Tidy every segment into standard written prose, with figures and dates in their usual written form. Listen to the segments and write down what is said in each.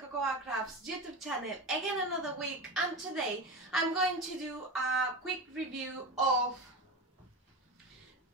CocoWawa Crafts YouTube channel again another week, and today I'm going to do a quick review of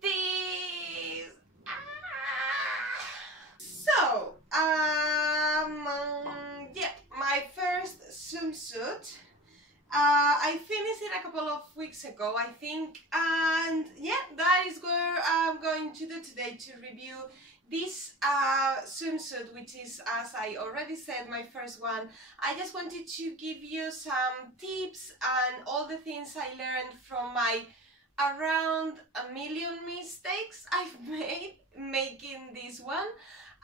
these. Yeah, my first swimsuit. I finished it a couple of weeks ago, I think, and yeah, that is what I'm going to do today, to review this swimsuit, which is, as I already said, my first one. I just wanted to give you some tips and all the things I learned from my around 1 million mistakes I've made making this one.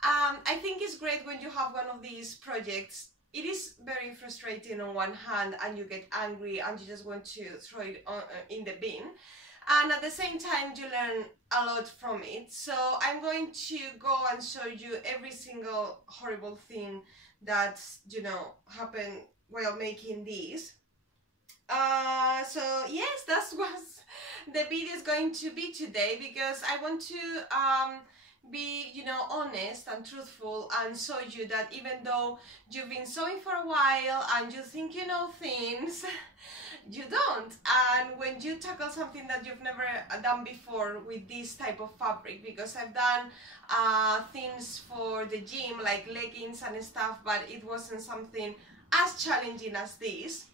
I think it's great when you have one of these projects. It is very frustrating on one hand, and you get angry and you just want to throw it in the bin, and at the same time you learn a lot from it. So I'm going to go and show you every single horrible thing that, you know, happened while making these. So yes, that's what the video is going to be today, because I want to be, you know, honest and truthful and show you that even though you've been sewing for a while and you think you know things, you don't. And when you tackle something that you've never done before with this type of fabric, because I've done things for the gym like leggings and stuff, but it wasn't something as challenging as this.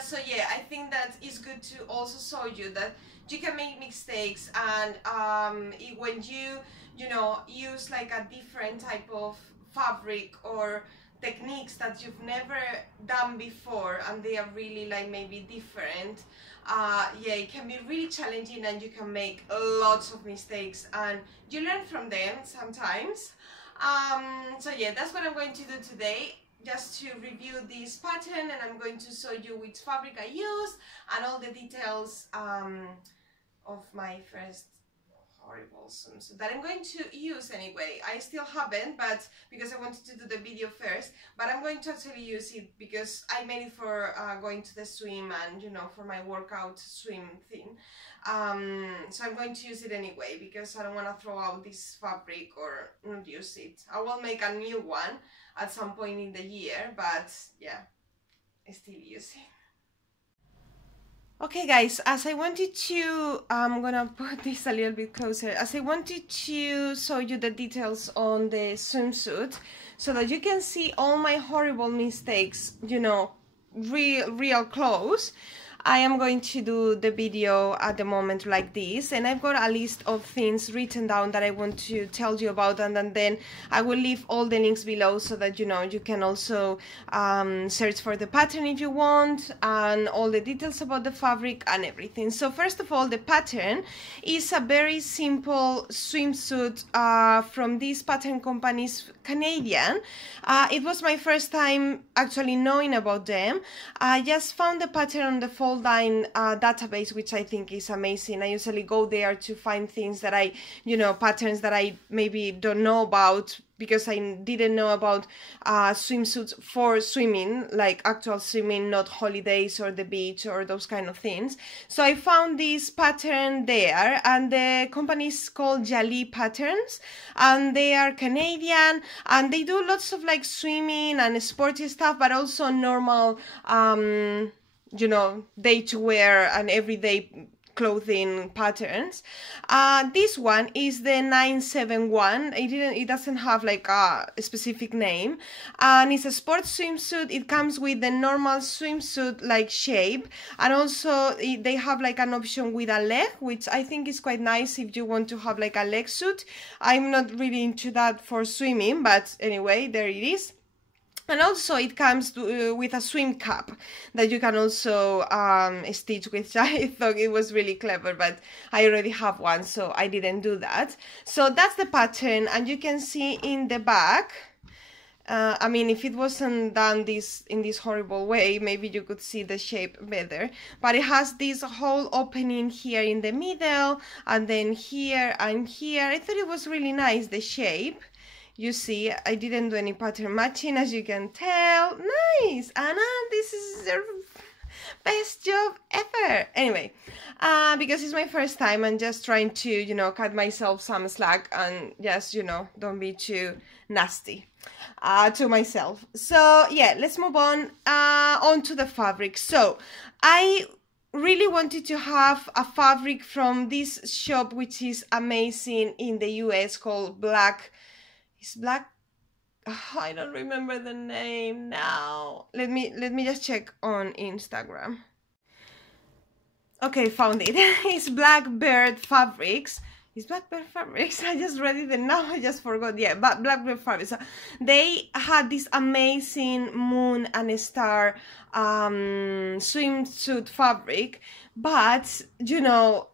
So yeah, I think that it's good to also show you that you can make mistakes, and when you know, use like a different type of fabric or techniques that you've never done before, and they are really like maybe different, yeah, it can be really challenging and you can make lots of mistakes and you learn from them sometimes. So yeah, that's what I'm going to do today, just to review this pattern, and I'm going to show you which fabric I used and all the details of my first horrible swimsuit that I'm going to use anyway. I still haven't, but because I wanted to do the video first, but I'm going to actually use it because I made it for going to the swim and, you know, for my workout swim thing. So I'm going to use it anyway because I don't want to throw out this fabric or not use it. I will make a new one at some point in the year, but yeah, I still use it. Okay guys, as I wanted to, I'm gonna put this a little bit closer, as I wanted to show you the details on the swimsuit so that you can see all my horrible mistakes, you know, real close. I am going to do the video at the moment like this, and I've got a list of things written down that I want to tell you about, and then I will leave all the links below so that, you know, you can also search for the pattern if you want, and all the details about the fabric and everything. So first of all, the pattern is a very simple swimsuit from this pattern company's Canadian. It was my first time actually knowing about them. I just found the pattern on the Foldline database, which I think is amazing. I usually go there to find things that I, you know, patterns that I maybe don't know about, because I didn't know about swimsuits for swimming, like actual swimming, not holidays or the beach or those kind of things. So I found this pattern there, and the company is called Jali Patterns, and they are Canadian, and they do lots of like swimming and sporty stuff, but also normal, you know, day to wear and everyday clothing patterns. This one is the 971. It doesn't have like a specific name, and it's a sports swimsuit. It comes with the normal swimsuit like shape, and also they have like an option with a leg, which I think is quite nice if you want to have like a leg suit. I'm not really into that for swimming, but anyway, there it is. And also it comes with a swim cap that you can also stitch, which I thought it was really clever, but I already have one, so I didn't do that. So that's the pattern, and you can see in the back, I mean, if it wasn't done in this horrible way, maybe you could see the shape better, but it has this whole opening here in the middle, and then here and here. I thought it was really nice, the shape. You see, I didn't do any pattern matching, as you can tell. Nice! Anna, this is best job ever. Anyway, because it's my first time, I'm just trying to, you know, cut myself some slack and just, you know, don't be too nasty to myself. So yeah, let's move on to the fabric. So I really wanted to have a fabric from this shop, which is amazing in the US, called I don't remember the name now. Let me just check on Instagram. Okay, found it. It's Blackbird Fabrics. It's Blackbird Fabrics. I just read it and now I just forgot. Yeah, but Blackbird Fabrics. So they had this amazing moon and star swimsuit fabric, but you know,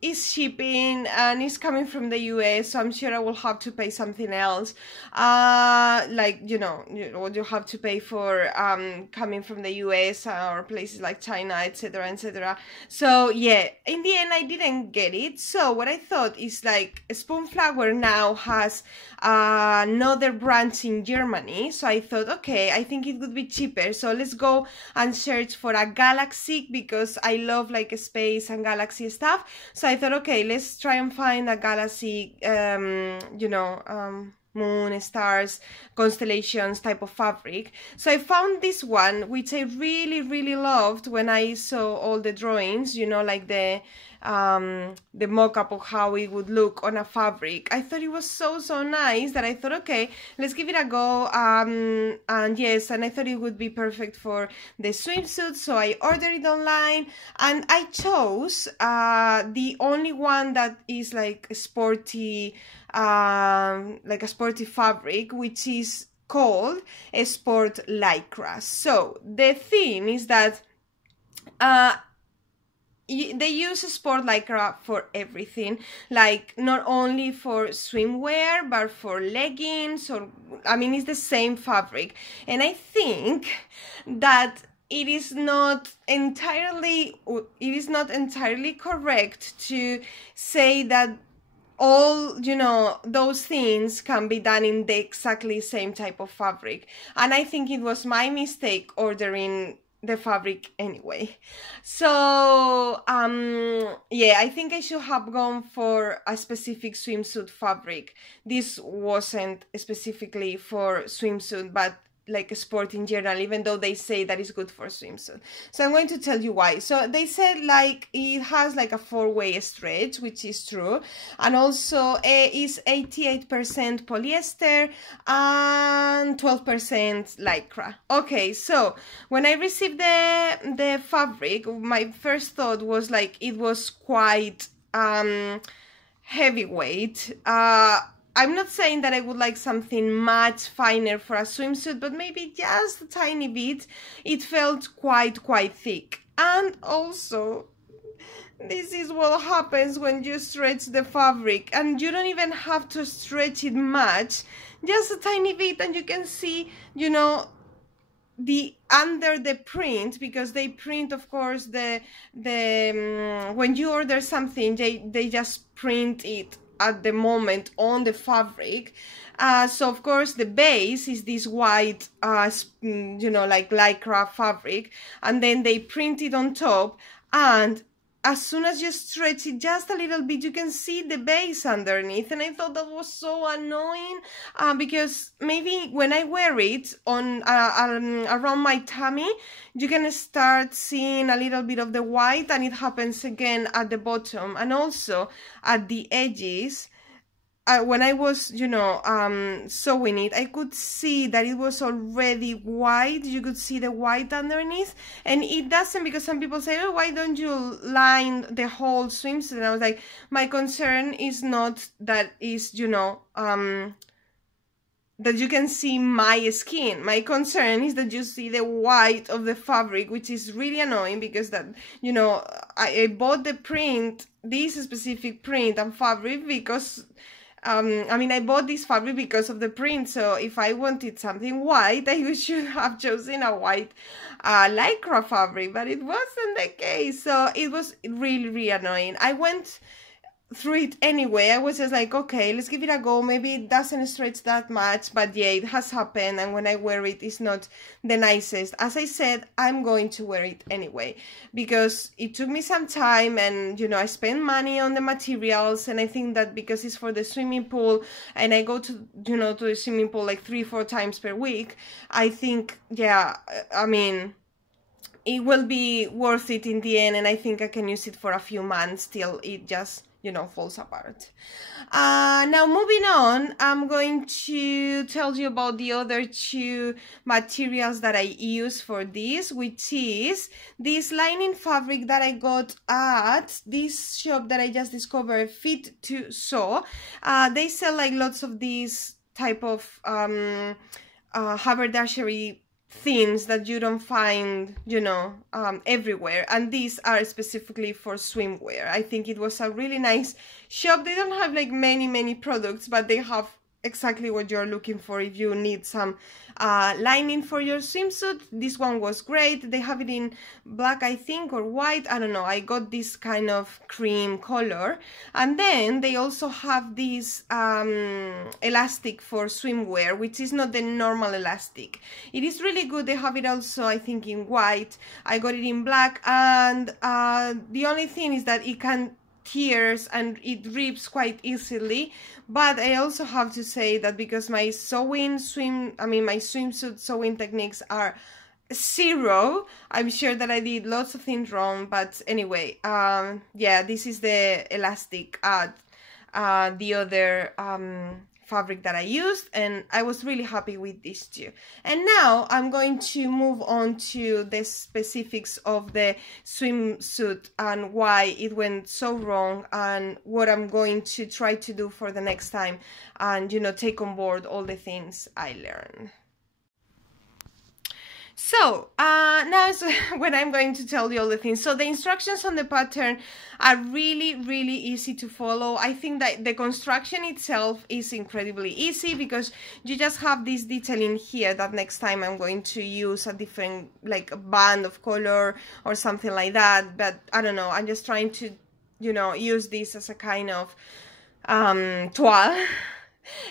it's shipping and it's coming from the US, so I'm sure I will have to pay something else, like you know what you have to pay for coming from the US or places like China, etc, etc. So yeah, in the end I didn't get it. So what I thought is, like, Spoonflower now has another branch in Germany, so I thought, okay, I think it would be cheaper, so let's go and search for a galaxy, because I love like space and galaxy stuff. So I thought, okay, let's try and find a galaxy, you know, moon, stars, constellations type of fabric. So I found this one, which I really loved when I saw all the drawings, you know, like the mock-up of how it would look on a fabric. I thought it was so nice that I thought, okay, let's give it a go. And yes, and I thought it would be perfect for the swimsuit, so I ordered it online, and I chose the only one that is like sporty, like a sporty fabric, which is called a sport lycra. So the thing is that they use sport lycra for everything, like not only for swimwear but for leggings, or I mean, it's the same fabric. And I think that it is not entirely correct to say that all, you know, those things can be done in the exactly same type of fabric. And I think it was my mistake ordering the fabric anyway. So yeah, I think I should have gone for a specific swimsuit fabric. This wasn't specifically for swimsuit, but like a sport in general, even though they say that it's good for swimsuit. So I'm going to tell you why. So they said like it has like a 4-way stretch, which is true, and also is 88% polyester and 12% lycra. Okay, so when I received the fabric, my first thought was like it was quite heavyweight. I'm not saying that I would like something much finer for a swimsuit, but maybe just a tiny bit. It felt quite thick. And also, this is what happens when you stretch the fabric, and you don't even have to stretch it much, just a tiny bit, and you can see, you know, the under the print, because they print, of course, the when you order something, they just print it at the moment on the fabric. So of course the base is this white, you know, like lycra fabric, and then they print it on top, and as soon as you stretch it just a little bit, you can see the base underneath. And I thought that was so annoying, because maybe when I wear it on around my tummy, you can start seeing a little bit of the white, and it happens again at the bottom and also at the edges. When I was, you know, sewing it, I could see that it was already white. You could see the white underneath, and it doesn't, because some people say, oh, why don't you line the whole swimsuit? And I was like, my concern is not that is, you know, that you can see my skin. My concern is that you see the white of the fabric, which is really annoying, because that, you know, I bought the print, this specific print and fabric, because I mean, I bought this fabric because of the print, so if I wanted something white, I should have chosen a white lycra fabric, but it wasn't the case, so it was really annoying. I went through it anyway. I was just like, okay, let's give it a go. Maybe it doesn't stretch that much, but yeah, it has happened, and when I wear it, it's not the nicest. As I said, I'm going to wear it anyway because it took me some time, and you know, I spent money on the materials, and I think that because it's for the swimming pool and I go to, you know, to the swimming pool like 3-4 times per week, I think, yeah, I mean, it will be worth it in the end, and I think I can use it for a few months till it just, you know, falls apart. Now moving on, I'm going to tell you about the other two materials that I use for this, which is this lining fabric that I got at this shop that I just discovered, Fit to Sew. They sell like lots of these type of haberdashery things that you don't find, you know, everywhere, and these are specifically for swimwear. I think it was a really nice shop. They don't have like many products, but they have exactly what you're looking for if you need some lining for your swimsuit. This one was great. They have it in black, I think, or white, I don't know. I got this kind of cream color, and then they also have this elastic for swimwear, which is not the normal elastic. It is really good. They have it also, I think, in white. I got it in black, and the only thing is that it can tears and it rips quite easily. But I also have to say that because my swimsuit sewing techniques are 0, I'm sure that I did lots of things wrong. But anyway, yeah, this is the elastic at the other fabric that I used, and I was really happy with these two. And now I'm going to move on to the specifics of the swimsuit and why it went so wrong, and what I'm going to try to do for the next time, and you know, take on board all the things I learned. So now is when I'm going to tell you all the things. So the instructions on the pattern are really easy to follow. I think that the construction itself is incredibly easy because you just have this detailing here that next time I'm going to use a different, like a band of color or something like that. But I don't know, I'm just trying to, you know, use this as a kind of toile.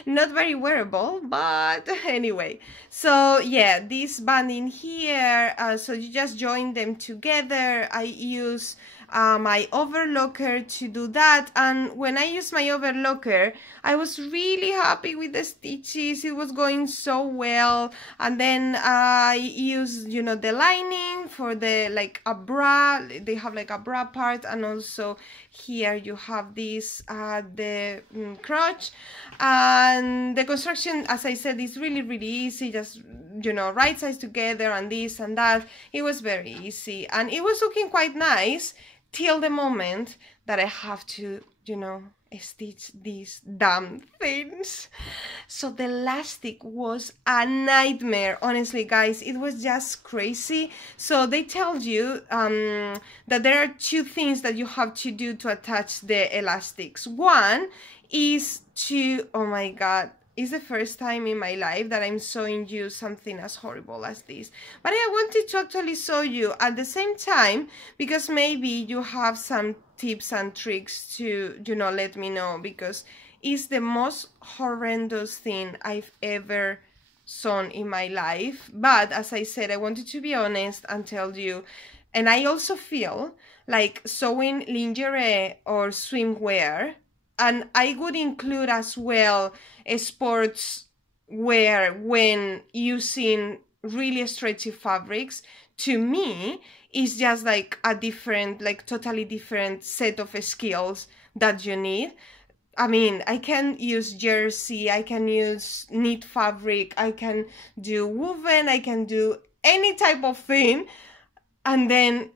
Not very wearable, but anyway. So yeah, this band in here, so you just join them together. I use my overlocker to do that, and when I use my overlocker, I was really happy with the stitches. It was going so well. And then I use, you know, the lining for the, like a bra. They have like a bra part, and also here you have this the crotch. And the construction, as I said, is really easy. Just, you know, right sides together and this and that. It was very easy, and it was looking quite nice till the moment that I have to, you know, stitch these damn things. So the elastic was a nightmare, honestly, guys. It was just crazy. So they tell you that there are 2 things that you have to do to attach the elastics. One is to, oh my god, it's the first time in my life that I'm showing you something as horrible as this. But I wanted to actually show you at the same time, because maybe you have some tips and tricks to, you know, let me know, because it's the most horrendous thing I've ever sewn in my life. But as I said, I wanted to be honest and tell you. And I also feel like sewing lingerie or swimwear, and I would include as well a sports wear when using really stretchy fabrics, to me is just like a different, like totally different set of skills that you need. I mean, I can use jersey, I can use knit fabric, I can do woven, I can do any type of thing, and then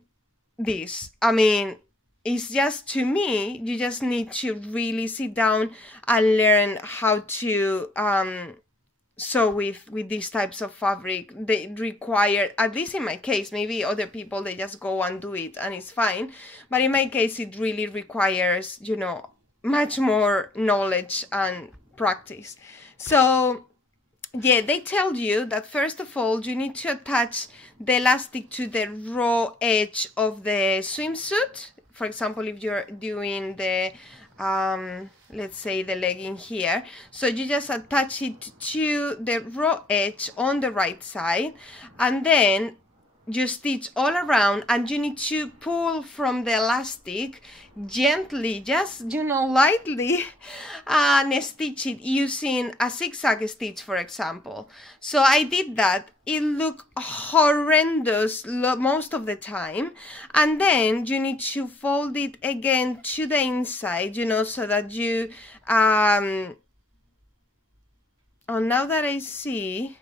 this, I mean, it's just, to me, you just need to really sit down and learn how to sew with these types of fabric. They require, at least in my case, maybe other people, they just go and do it and it's fine. But in my case, it really requires, you know, much more knowledge and practice. So yeah, they tell you that first of all, you need to attach the elastic to the raw edge of the swimsuit. For example, if you're doing the let's say the legging here. So you just attach it to the raw edge on the right side, and then you stitch all around, and you need to pull from the elastic gently, just, you know, lightly, and stitch it using a zigzag stitch, for example. So I did that. It looked horrendous most of the time, and then you need to fold it again to the inside, you know, so that you oh, now that I see,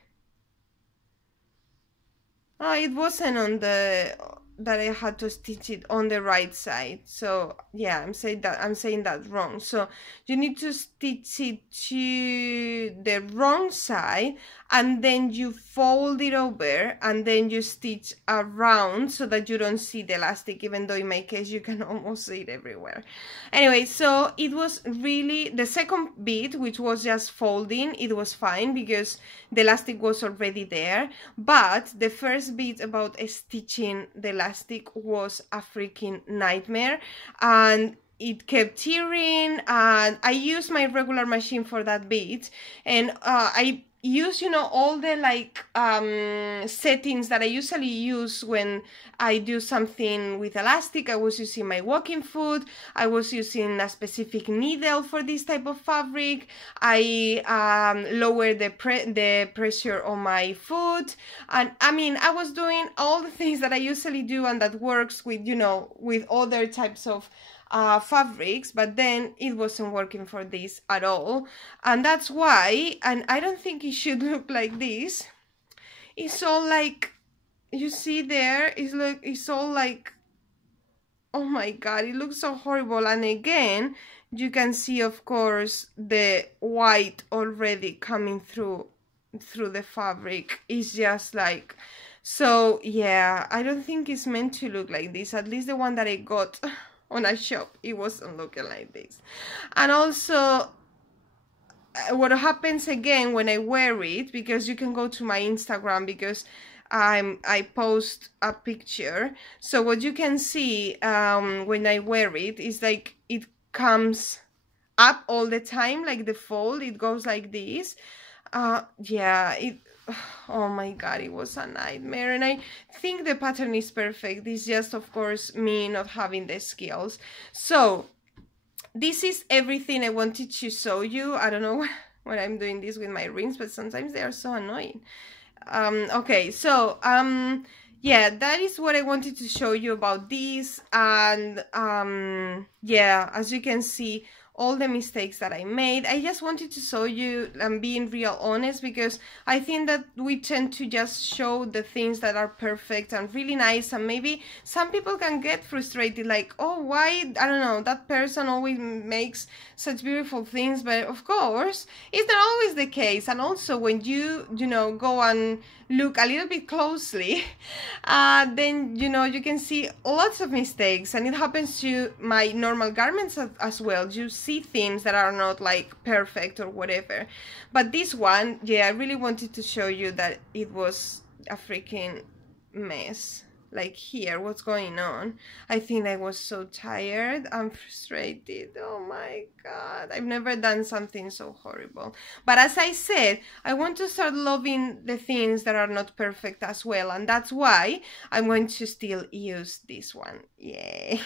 oh, it wasn't on the that I had to stitch it on the right side. So yeah, I'm saying that wrong. So you need to stitch it to the wrong side, and then you fold it over, and then you stitch around so that you don't see the elastic, even though in my case you can almost see it everywhere. Anyway, so it was really the second bit, which was just folding. It was fine because the elastic was already there, but the first bit about stitching the elastic was a freaking nightmare, and it kept tearing. And I used my regular machine for that bit, and I use, you know, all the like settings that I usually use when I do something with elastic. I was using my walking foot, I was using a specific needle for this type of fabric, I lowered the pressure on my foot, and I mean, I was doing all the things that I usually do and that works with, you know, with other types of fabrics, but then it wasn't working for this at all. And that's why, and I don't think it should look like this. It's all like, you see there, it's all like, oh my god, it looks so horrible. And again, you can see, of course, the white already coming through the fabric. It's just like, so yeah, I don't think it's meant to look like this. At least the one that I got on a shop, it wasn't looking like this. And also, what happens again when I wear it, because you can go to my Instagram, because I post a picture. So what you can see when I wear it is like it comes up all the time, like the fold, it goes like this. Yeah, oh my god, it was a nightmare. And I think the pattern is perfect. It's just, of course, me not having the skills. So this is everything I wanted to show you. I don't know when I'm doing this with my rings, but sometimes they are so annoying. Okay, so yeah, that is what I wanted to show you about this. And yeah, as you can see, all the mistakes that I made. I just wanted to show you, I'm being real honest, because I think that we tend to just show the things that are perfect and really nice, and maybe some people can get frustrated, like, oh, why, I don't know, that person always makes such beautiful things. But of course, it's not always the case. And also, when you know, go and look a little bit closely, then, you know, you can see lots of mistakes. And it happens to my normal garments as well. You see things that are not like perfect or whatever. But this one, yeah, I really wanted to show you that it was a freaking mess. Like here, what's going on? I think I was so tired. I'm frustrated. Oh my god, I've never done something so horrible. But as I said, I want to start loving the things that are not perfect as well, and that's why I'm going to still use this one. Yay.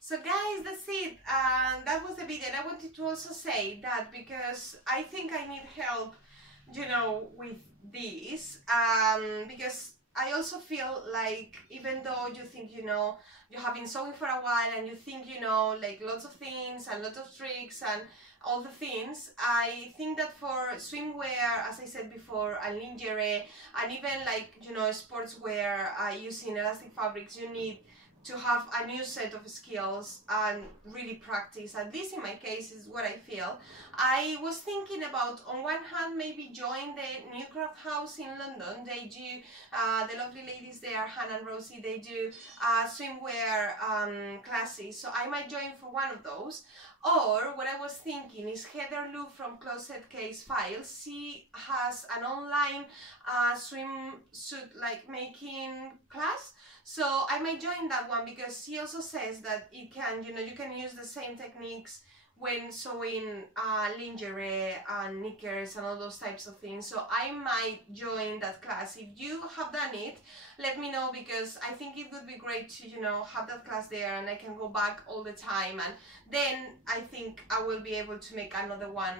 So guys, that's it. That was the video. And I wanted to also say that because I think I need help, you know, with this, because I also feel like, even though you think, you know, you have been sewing for a while and you think, you know, like lots of things and lots of tricks and all the things, I think that for swimwear, as I said before, and lingerie, and even like, you know, sportswear using elastic fabrics, you need to have a new set of skills and really practice. And this, in my case, is what I feel. I was thinking about, on one hand, maybe join the New Craft House in London. They do, the lovely ladies there, Hannah and Rosie, they do swimwear classes. So I might join for one of those. Or what I was thinking is Heather Lou from Closet Case Files. She has an online swimsuit like making class. So I might join that one one because he also says that it can, you know, you can use the same techniques when sewing lingerie and knickers and all those types of things. So I might join that class. If you have done it, let me know, because I think it would be great to, you know, have that class there and I can go back all the time, and then I think I will be able to make another one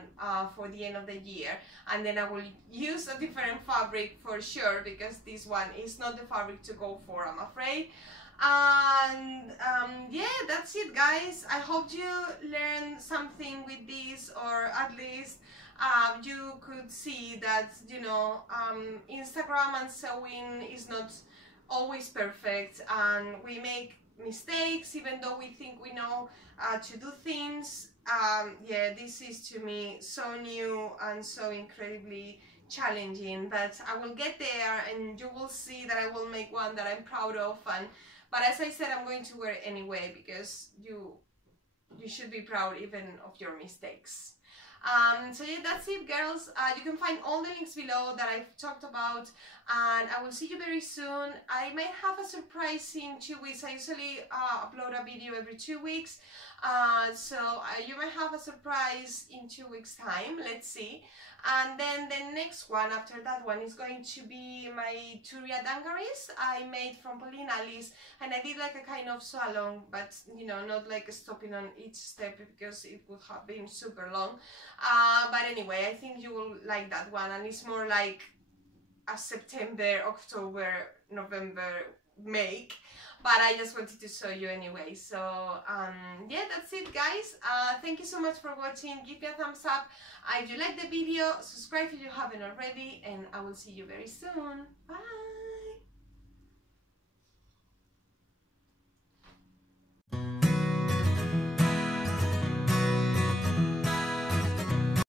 for the end of the year, and then I will use a different fabric for sure, because this one is not the fabric to go for, I'm afraid. And yeah, that's it, guys. I hope you learned something with this, or at least you could see that, you know, Instagram and sewing is not always perfect, and we make mistakes even though we think we know to do things. Yeah, this is to me so new and so incredibly challenging, but I will get there, and you will see that I will make one that I'm proud of. And but as I said, I'm going to wear it anyway, because you should be proud even of your mistakes. So yeah, that's it, girls. You can find all the links below that I've talked about, and I will see you very soon. I may have a surprise in 2 weeks. I usually upload a video every 2 weeks, so you may have a surprise in 2 weeks time. Let's see. And then the next one after that one is going to be my Turia dungarees I made from Pauline Alice, and I did like a kind of sew along, but you know, not like stopping on each step because it would have been super long. But anyway, I think you will like that one, and it's more like a September, October, November make, but I just wanted to show you anyway. So yeah, that's it, guys. Thank you so much for watching. Give me a thumbs up if you like the video, subscribe if you haven't already, and I will see you very soon. Bye.